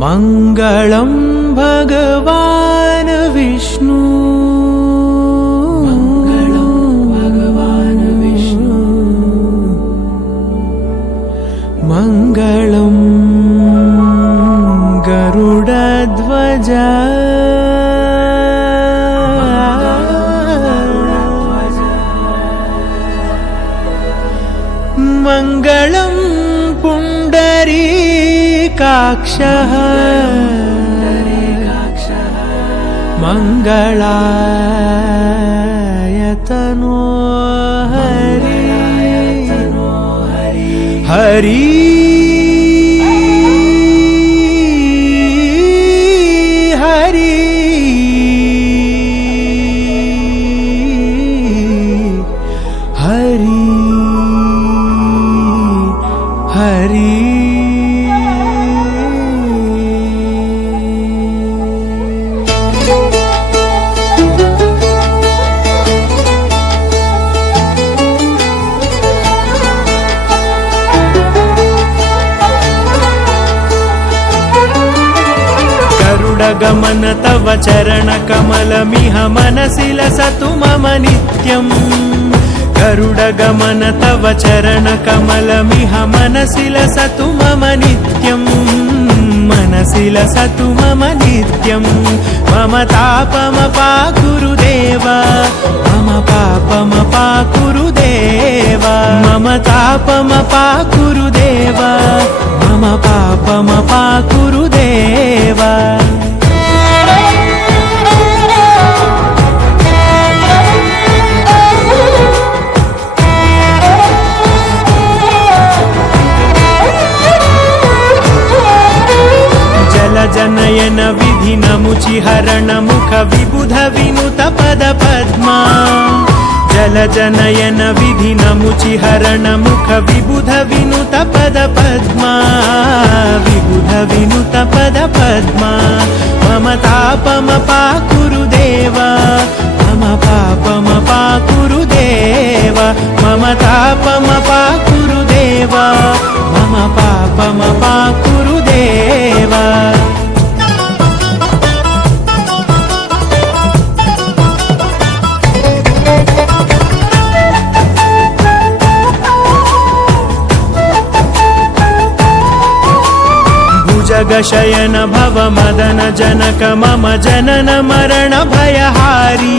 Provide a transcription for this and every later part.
मङ्गलं भगवान् विष्णु मङ्गलं गरुडध्वज मङ्गलं पुण्डरीकाक्षः मङ्गलायतनो हरि हरि हरि हरि हरि गरुडगमन तव चरणकमलमिह मनसि लसतु मम नित्यम् गरुडगमन तव चरणकमलमिह मनसि लसतु मम नित्यम् मनसि लसतु मम नित्यम् मम तापमपाकुरु देव मम पापमपाकुरु देव मम तापमपाकुरु देव मम पापमपाकुरु देव जनयन विधि नमुचिहरण मुख विबुध विनुत पद पद्मा जल जनयन विधि नमुचिहरण मुख विबुध विनुत पद पद्मा विबुध विनुत पद पद्मा मम तापमपाकुरु देव मम पापमपाकुरु देव मम तापमपाकुरु देव मम पापमपाकुरु देव जगशयन भव मदन जनक मम जनन मरण भयहारी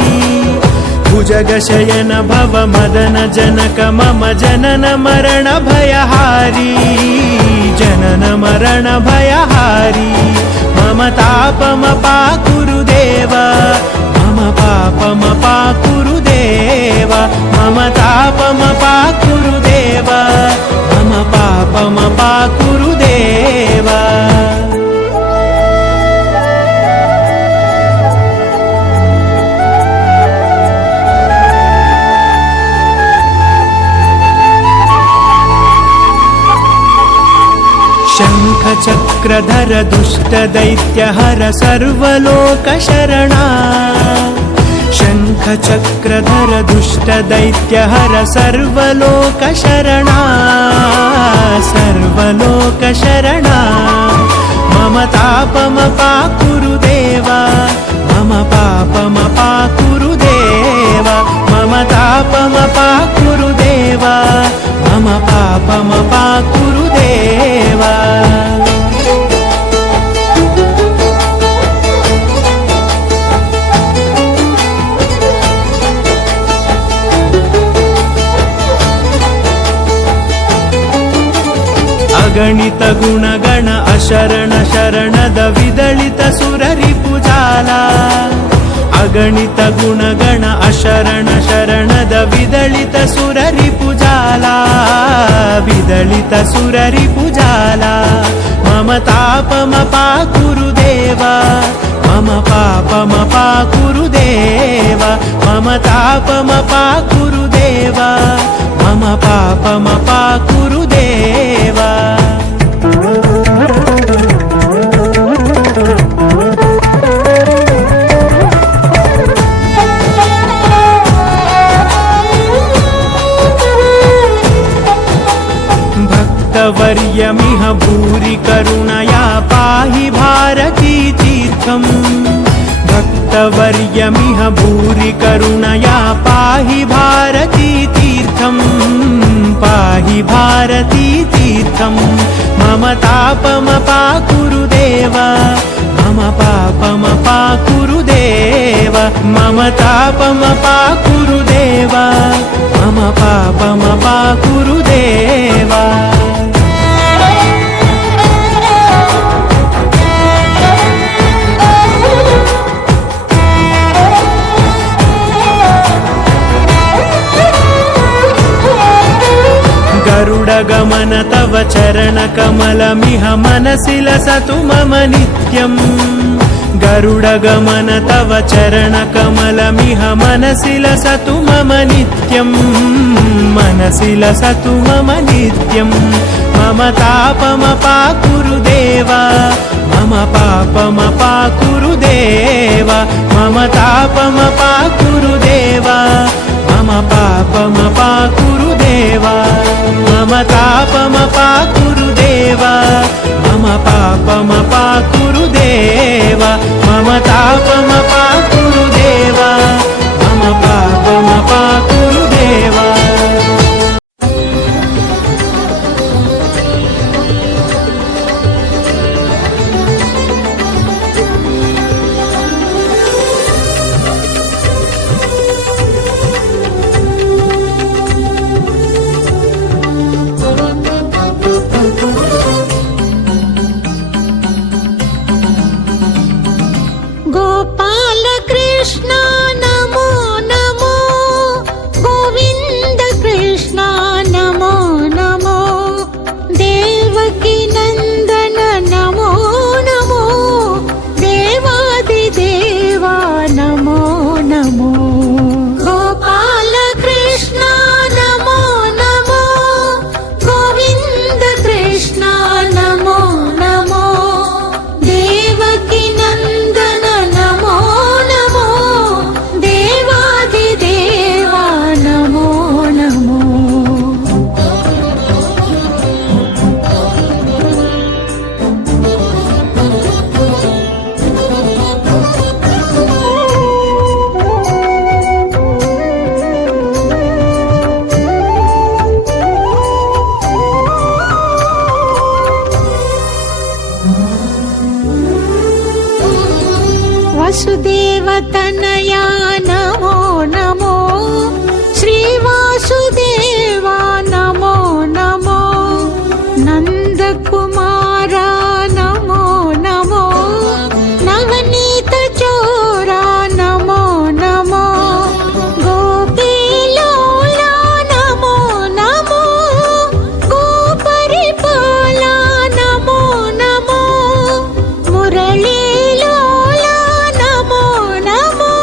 भुजगशयन भव मदन जनक मम जनन मरण भयहारी जनन मरण भयहारी मम तापमपाकुरु देव मम पापमपाकुरु देव मम तापमपाकुरु देव मम पापमपाकुरु देव शङ्खचक्रधर दुष्टदैत्यहर सर्वलोकशरणा शङ्खचक्रधर दुष्टदैत्यहर सर्वलोकशरणा सर्वलोकशरणा मम तापमपाकुरु देव मम पापमपाकुरु देव मम तापमपाकुरु देव मम पापमपाकुरु देव अगणित गुणगण अशरण शरणद विदलित सुररिपुजाला अगणित गुणगण अशरण शरणद विदलित सुररिपुजाला विदलित सुररिपुजाला मम तापमपाकुरु देव मम पापमपाकुरु देव मम तापमपाकुरु देव मम पापमपाकुरु देव भक्तवर्यमिह भूरि करुणया पाहि भा तीर्थम् भक्तवर्यमिह भूरि करुणया पाहि भारती तीर्थम् पाहि भारती तीर्थम् मम तापमपाकुरु देव मम पापमपाकुरु देव मम तापमपाकुरु देव मम पापमपाकुरु देव गरुडगमन तव चरणकमलमिह मनसि लसतु मम नित्यम् गरुडगमन तव चरणकमलमिह मनसि लसतु मम नित्यम् मनसि लसतु मम नित्यम् मम तापमपाकुरु देव मम पापमपाकुरु देव मम तापमपाकुरु देव मम पापमपाकुरु देव मम तापमपाकुरु देव मम पापमपाकुरु देव मम तापमपाकुरु देव मम पापमपाकुरु देव गोपाल कृष्ण नमो नमो गोविंद कृष्ण नमो नमो देवकी नंदन नमो नमो देवादिदेवा नमो नमो गोपाल कृष्ण नमो नमो गोविंद कृष्ण नमो नमो देवकी नंदन नमो नमो देवादिदेवा नमो नमो वसुदेवतनया नमो नमो श्रीवासुदेवा नमो नमो नन्दकुमारा नमो नमो नवनीतचोरा नमो नमो गोपीलोला नमो नमो गोपरिपाला नमो नमो मुरळीलोला नमो नमो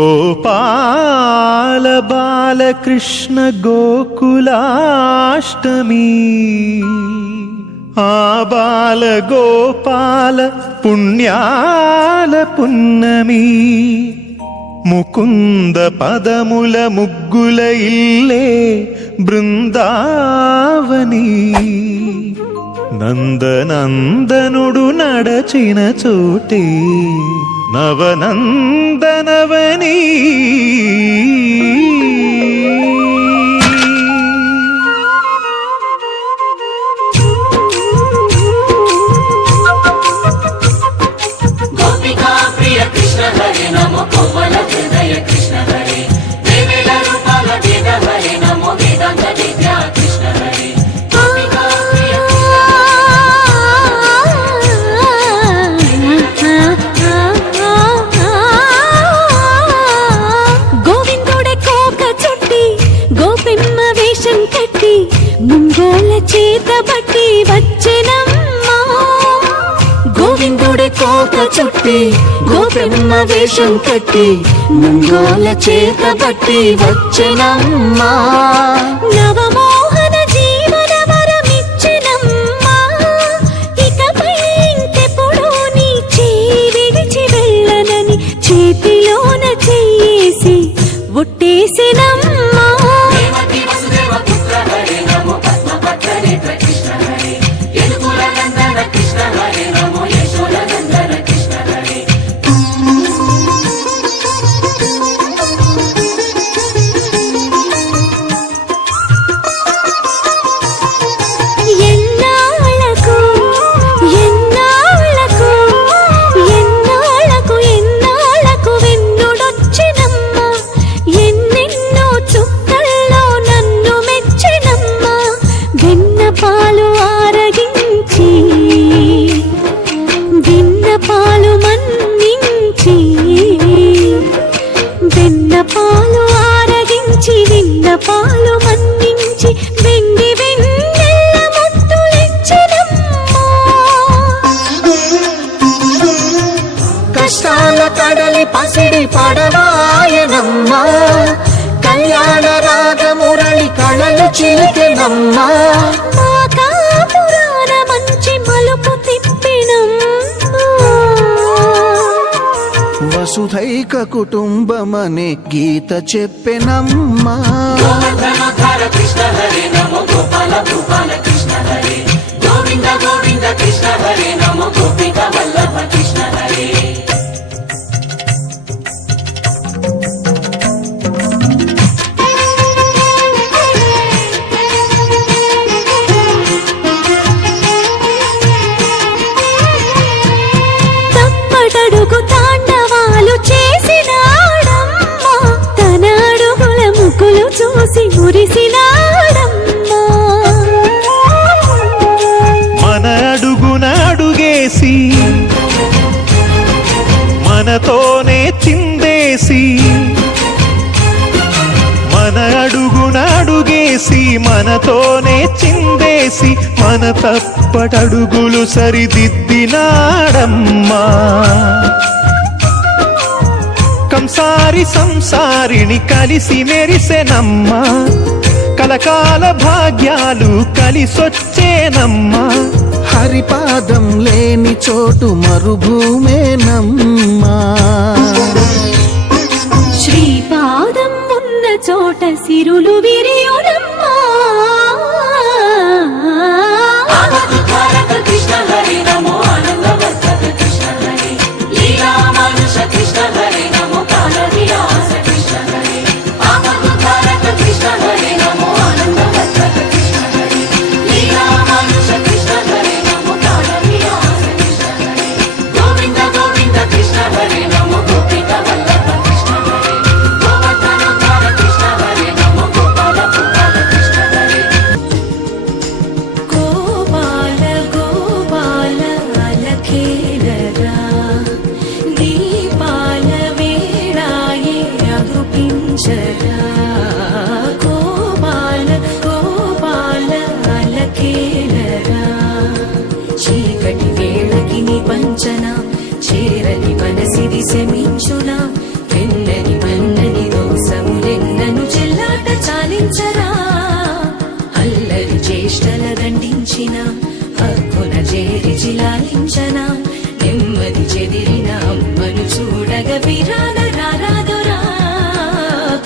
గోపాల బాలకృష్ణ గోకులాష్టమి ఆ బాల గోపాల పుణ్యాల పున్నమి ముకుంద పదముల ముగ్గుల ఇల్లే బృందావని నందనందనుడు నడచిన చోటే నవనందనవని గోపికా ప్రియ కృష్ణ హరే నమో కోవల హృదయ కృష్ణ హరే దేవేల రూపాల వేద హరే నమో వేదాంత విద్యా కృష్ణ హరే గోపికా ప్రియ గోవిందుడే కోక చుట్టి గోపెమ్మ వేషం కట్టి ముంగోల చేత బట్టి వచ్చెనమ్మా గోవిందుడే కోక చుట్టి గోపెమ్మ వేషం కట్టి ముంగోల చేత బట్టి వచ్చెనమ్మా నవమోహన జీవన వరమిచ్చెనమ్మా ఇకపై ఇంకెప్పుడు నీ చేయి విడిచి వెళ్ళనని చేతిలోన చెయ్యేసి ఒట్టేసెనమ్మా దేవకి వసుదేవ పుత్ర హరే నమో పద్మపత్ర నేత్ర కృష్ణ హరే యదుకుల నందన కృష్ణ హరే నమో యశోద నందన కృష్ణ హరే ఎన్నాళ్ళకు ఎన్నాళ్ళకు ఎన్నాళ్ళకు ఎన్నాళ్ళకు వెన్నుడొచ్చినమ్మా ఎన్నెన్నో చుక్కల్లో నన్ను మెచ్చినమ్మా వెన్న పాలు ఆరగించి వెన్న పాలు మన్నించి వెన్న పాలు ఆరగించి వెన్న పాలు మన్నించి వెండి వెన్నెల్ల ముద్దులిచ్చినమ్మా కష్టాల కడలి పసిడి పడవాయనమ్మా కళ్యాణ రాగ మురళి కళలు చిలికెనమ్మా మా కాపురాన మంచి మలుపు తిప్పినమ్మా వసుధైక కుటుంబమనే గీత చెప్పెనమ్మా గోవర్ధనోద్ధార కృష్ణ హరే నమో గోపాల భూపాల కృష్ణ హరే గోవింద గోవింద కృష్ణ హరే నమో గోపిక వల్లభ కృష్ణ హరే తప్పటడుగు తాండవాలు చేసినాడమ్మా తన అడుగుల ముగ్గులు చూసి మురిసినాడమ్మా మన అడుగున అడుగేసి మనతోనే చిందేసి మన అడుగున అడుగేసి మనతోనే చిందేసి మన తప్పటడుగులు సరిదిద్దినాడమ్మా కంసారి సంసారిని కలిసి మెరిసెనమ్మా కలకాల భాగ్యాలు కలిసొచ్చేనమ్మా హరిపాదం లేని చోటు మరుభూమేనమ్మా శ్రీపాదం ఉన్న చోట సిరులు విరియునమ్మా ఆనందధారక కృష్ణ హరే నమో ఆనందవర్ధక కృష్ణ హరే లీలా మానుష కృష్ణ హరే నమో కాల విలాస కృష్ణ హరే ఆనందధారక కృష్ణ హరే నమో ఆనందవర్ధక కృష్ణ హరే లీలా మానుష కృష్ణ హరే నమో కాల విలాస కృష్ణ హరే గోవింద గోవింద కృష్ణ హరే నమో గోపిక వల్లభ కృష్ణ హరే గోవర్ధనోద్ధార కృష్ణ హరే నమో గోపాల భూపాల కృష్ణ హరే గోపాల గోపాల అలఖేలరా దీపాల వేళాయే అగుపించరా గోపాల గోపాల అలఖేలరా చీకటి వేళకి నీ పంచన చేరని మనసిది శమించునా వెన్నని హక్కున చేరి జిలాలించనా నెమ్మది చెదిరిన అమ్మను చూడగ విరాన రారాదురా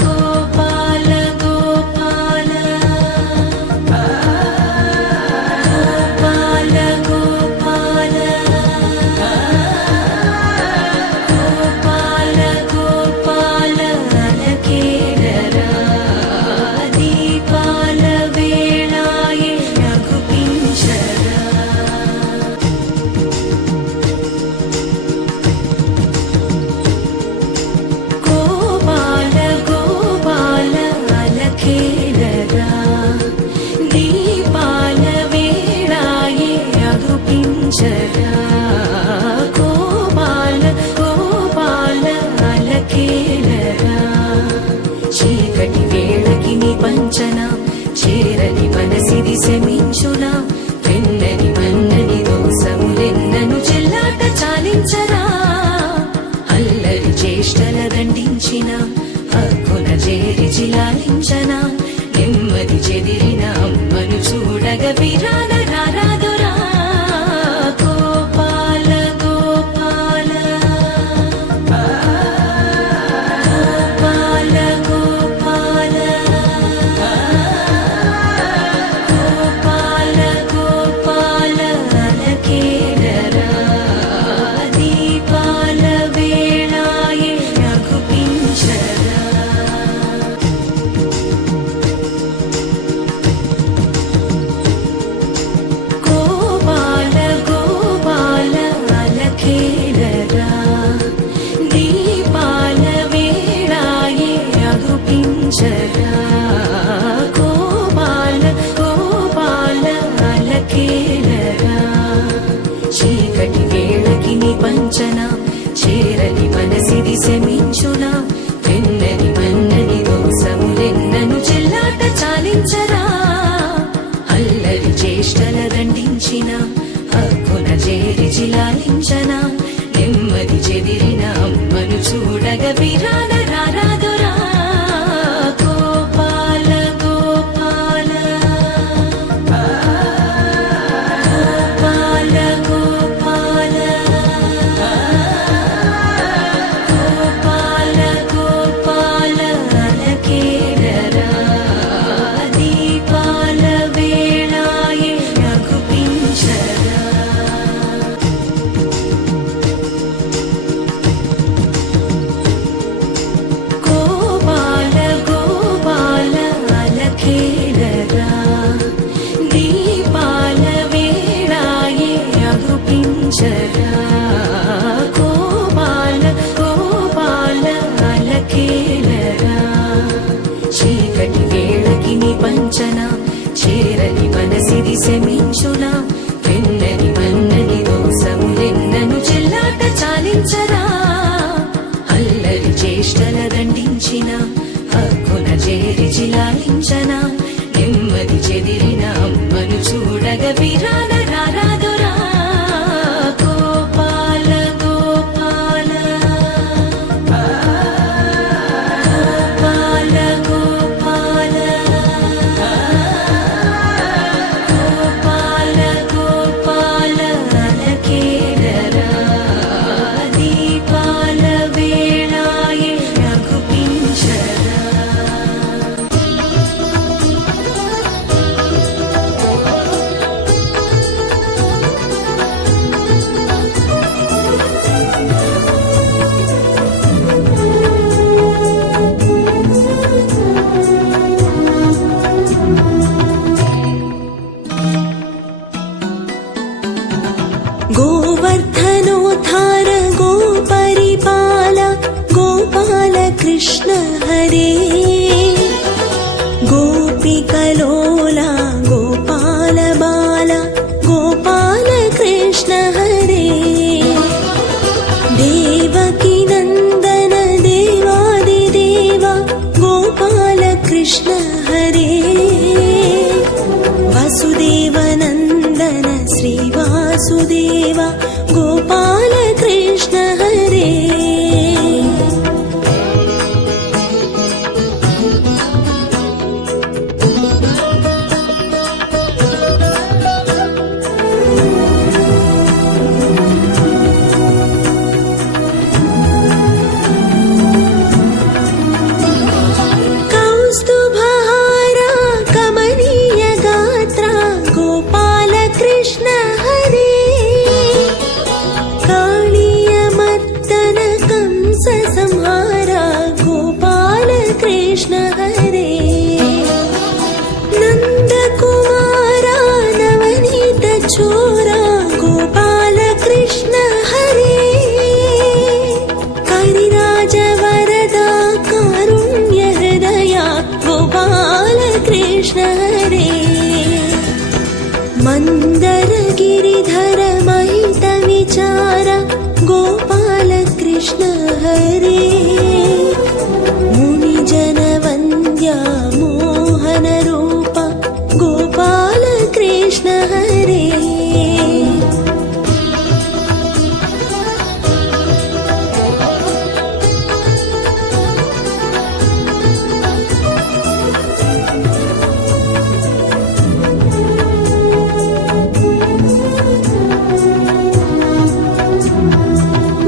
గోపాల గోపాల గోపాల గోపాల గోపాల గోపాల అలకేడరా దీపాల వేళాయే రఘుపించరా గోపాల గోపాల అలకేడరా దీపాల వేళాయే రఘుపించరా గోపాల గోపాల అలకేడరా చీకటి వేళకి నీ పంచన చేరని మనసిది శమించునా వెన్నని మన్నని దోసములెన్నను చెల్లాట చాలించరా అల్లరి చేష్టల దండించిన హక్కున చేరి జిలాలించనా నెమ్మది చెదిరిన అమ్మను చూడగ విరాన రారాదురా గోపాల గోపాల గోపాల గోపాల గోపాల గోపాల అలకేడరా దీపాల వేళాయే రఘుపించరా గోపాల గోపాల అలకేడరా దీపాల వేళాయే రఘుపించరా గోపాల గోపాల అలకేడరా చీకటి వేళకి నీ పంచన చేరని మనసిది శమించునా వెన్నని మన్నని దోసములెన్నను చెల్లాట చాలించరా అల్లరి చేష్టల దండించిన హక్కున చేరి జిలాలించనా నెమ్మది చెదిరిన అమ్మను చూడగ విరాన రారాదురా గోపాల గోపాల గోపాల గోపాల గోపాల గోపాల అలకేడరా దీపాల వేళాయే రఘుపించరా గోపాల గోపాల అలకేడరా దీపాల వేళాయే రఘుపించరా గోపాల గోపాల అలకేడరా చీకటి వేళకి నీ పంచన చేరని మనసిది శమించునా వెన్నని మన్నని దోసములెన్నను చెల్లాట చాలించరా అల్లరి చేష్టల దండించిన హక్కున చేరి జిలాలించనా నెమ్మది చెదిరిన అమ్మను చూడగ విరాన రారాదురా గోపాల గోపాల గోపాల గోపాల గోపాల గోపాల అలకేడరా దీపాల వేళాయే రఘుపించరా गोवर्धनोद्धार गोपरिपाल गोपाल कृष्ण हरे गोपिकलोला गोपाल बाल गोपाल कृष्ण हरे देवकी नन्दन देवादिदेव गोपाल कृष्ण हरे वसुदेवनन्दन श्रीवासुदेव गोपाल कृष्ण हरे छोरा गोपाल कृष्ण हरे हरिराज वरदा कारुण्य हृदया गोपाल कृष्ण हरे मंदर गिरिधर महित विचार गोपाल कृष्ण हरे मुनि जन वन्द्या मोहन रूप गोपाल कृष्ण हरे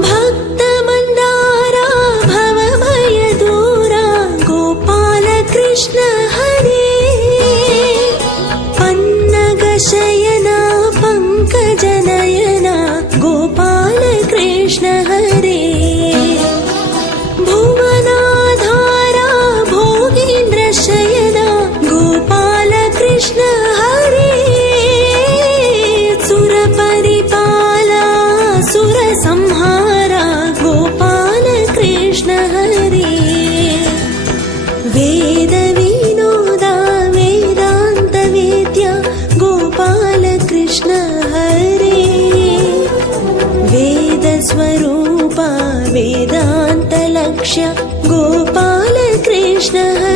भक्त मंदारा भव भय दूरा गोपाल कृष्ण हरे पन्नग शयना पंकज नयना गोपाल कृष्ण हरे भुवनाधारा भोगीन्द्र शयना गोपाल कृष्ण हरे सुर परिपाला सुर संहारा गोपाल कृष्ण हरे वेद विनोदा वेदांत वेद्या गोपाल कृष्ण हरे वेद स्वरूपा वेदांत लक्ष्य गोपाल कृष्ण हरे